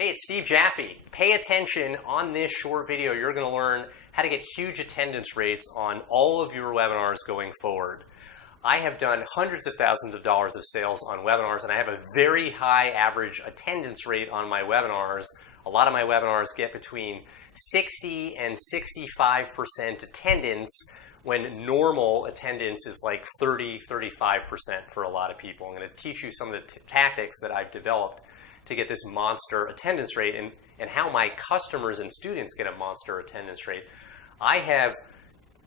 Hey, it's Steve Jaffe. Pay attention. On this short video, you're going to learn how to get huge attendance rates on all of your webinars going forward. I have done hundreds of thousands of dollars of sales on webinars, and I have a very high average attendance rate on my webinars. A lot of my webinars get between 60 and 65% attendance when normal attendance is like 30-35% for a lot of people. I'm going to teach you some of the tactics that I've developed to get this monster attendance rate and how my customers and students get a monster attendance rate. I have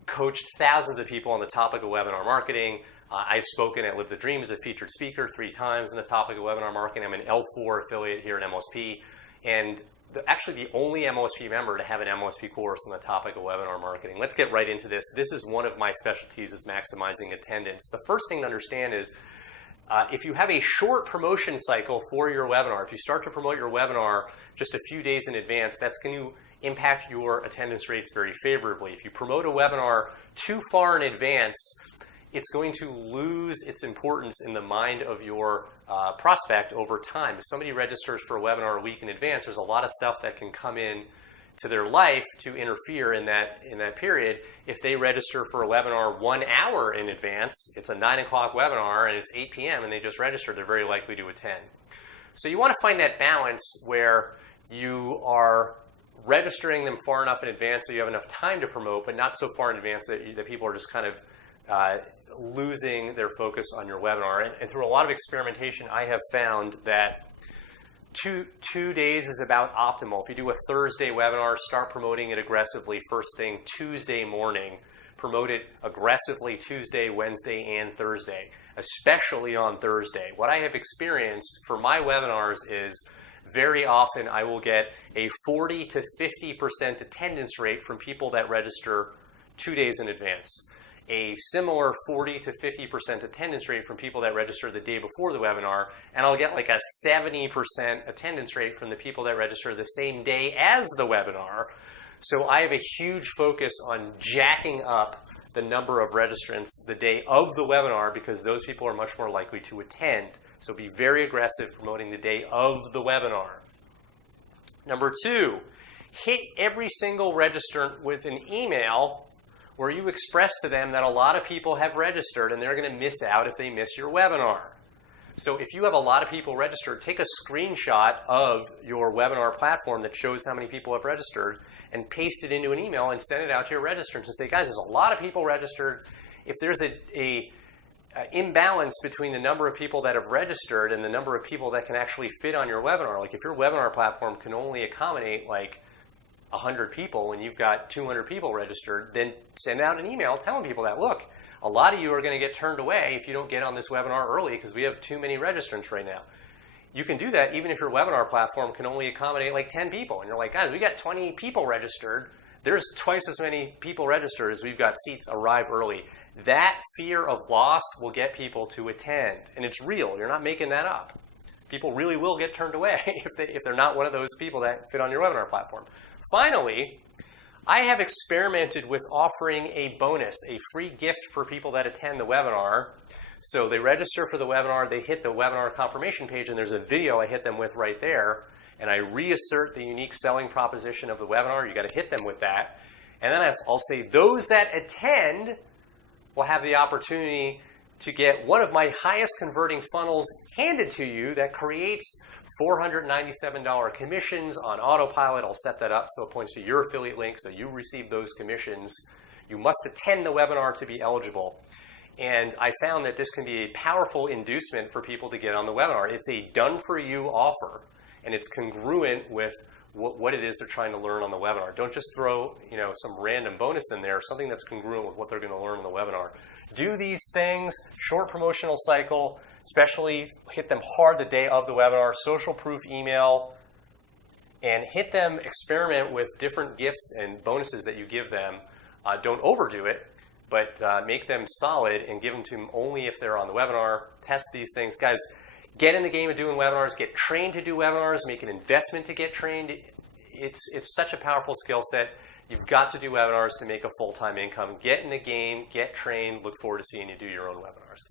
coached thousands of people on the topic of webinar marketing. I've spoken at Live the Dream as a featured speaker 3 times on the topic of webinar marketing. I'm an L4 affiliate here at MOSP, and actually the only MOSP member to have an MOSP course on the topic of webinar marketing. Let's get right into this. This is one of my specialties, is maximizing attendance. The first thing to understand is if you have a short promotion cycle for your webinar, if you start to promote your webinar just a few days in advance, that's going to impact your attendance rates very favorably. If you promote a webinar too far in advance, it's going to lose its importance in the mind of your prospect over time. If somebody registers for a webinar a week in advance, there's a lot of stuff that can come in to their life to interfere in that period. If they register for a webinar 1 hour in advance, it's a 9 o'clock webinar and it's 8 p.m. and they just registered, they're very likely to attend. So you want to find that balance where you are registering them far enough in advance so you have enough time to promote, but not so far in advance that people are just kind of losing their focus on your webinar. And through a lot of experimentation, I have found that two days is about optimal. If you do a Thursday webinar, start promoting it aggressively first thing Tuesday morning. Promote it aggressively Tuesday, Wednesday, and Thursday, especially on Thursday. What I have experienced for my webinars is very often I will get a 40 to 50% attendance rate from people that register 2 days in advance. A similar 40 to 50% attendance rate from people that register the day before the webinar, and I'll get like a 70% attendance rate from the people that register the same day as the webinar. So I have a huge focus on jacking up the number of registrants the day of the webinar because those people are much more likely to attend. So be very aggressive promoting the day of the webinar. Number 2, hit every single registrant with an email where you express to them that a lot of people have registered and they're going to miss out if they miss your webinar. So if you have a lot of people registered, take a screenshot of your webinar platform that shows how many people have registered and paste it into an email and send it out to your registrants and say, guys, there's a lot of people registered. If there's a imbalance between the number of people that have registered and the number of people that can actually fit on your webinar, like if your webinar platform can only accommodate like 100 people when you've got 200 people registered, then send out an email telling people that, look, a lot of you are going to get turned away if you don't get on this webinar early because we have too many registrants right now. You can do that even if your webinar platform can only accommodate like 10 people. And you're like, guys, we got 20 people registered. There's twice as many people registered as we've got seats arrive early. That fear of loss will get people to attend. And it's real. You're not making that up. People really will get turned away if they're not one of those people that fit on your webinar platform. Finally, I have experimented with offering a bonus, a free gift for people that attend the webinar. So they register for the webinar, they hit the webinar confirmation page, and there's a video I hit them with right there. And I reassert the unique selling proposition of the webinar. You got to hit them with that. And then I'll say those that attend will have the opportunity to get one of my highest converting funnels handed to you that creates $497 commissions on autopilot. I'll set that up so it points to your affiliate link so you receive those commissions. You must attend the webinar to be eligible. And I found that this can be a powerful inducement for people to get on the webinar. It's a done-for-you offer, and it's congruent with what it is they're trying to learn on the webinar. Don't just throw some random bonus in there, something that's congruent with what they're going to learn on the webinar. Do these things, short promotional cycle, especially hit them hard the day of the webinar, social proof email, and hit them, experiment with different gifts and bonuses that you give them. Don't overdo it, but make them solid and give them to them only if they're on the webinar. Test these things. Guys, get in the game of doing webinars, get trained to do webinars, make an investment to get trained. It's such a powerful skill set. You've got to do webinars to make a full-time income. Get in the game, get trained. Look forward to seeing you do your own webinars.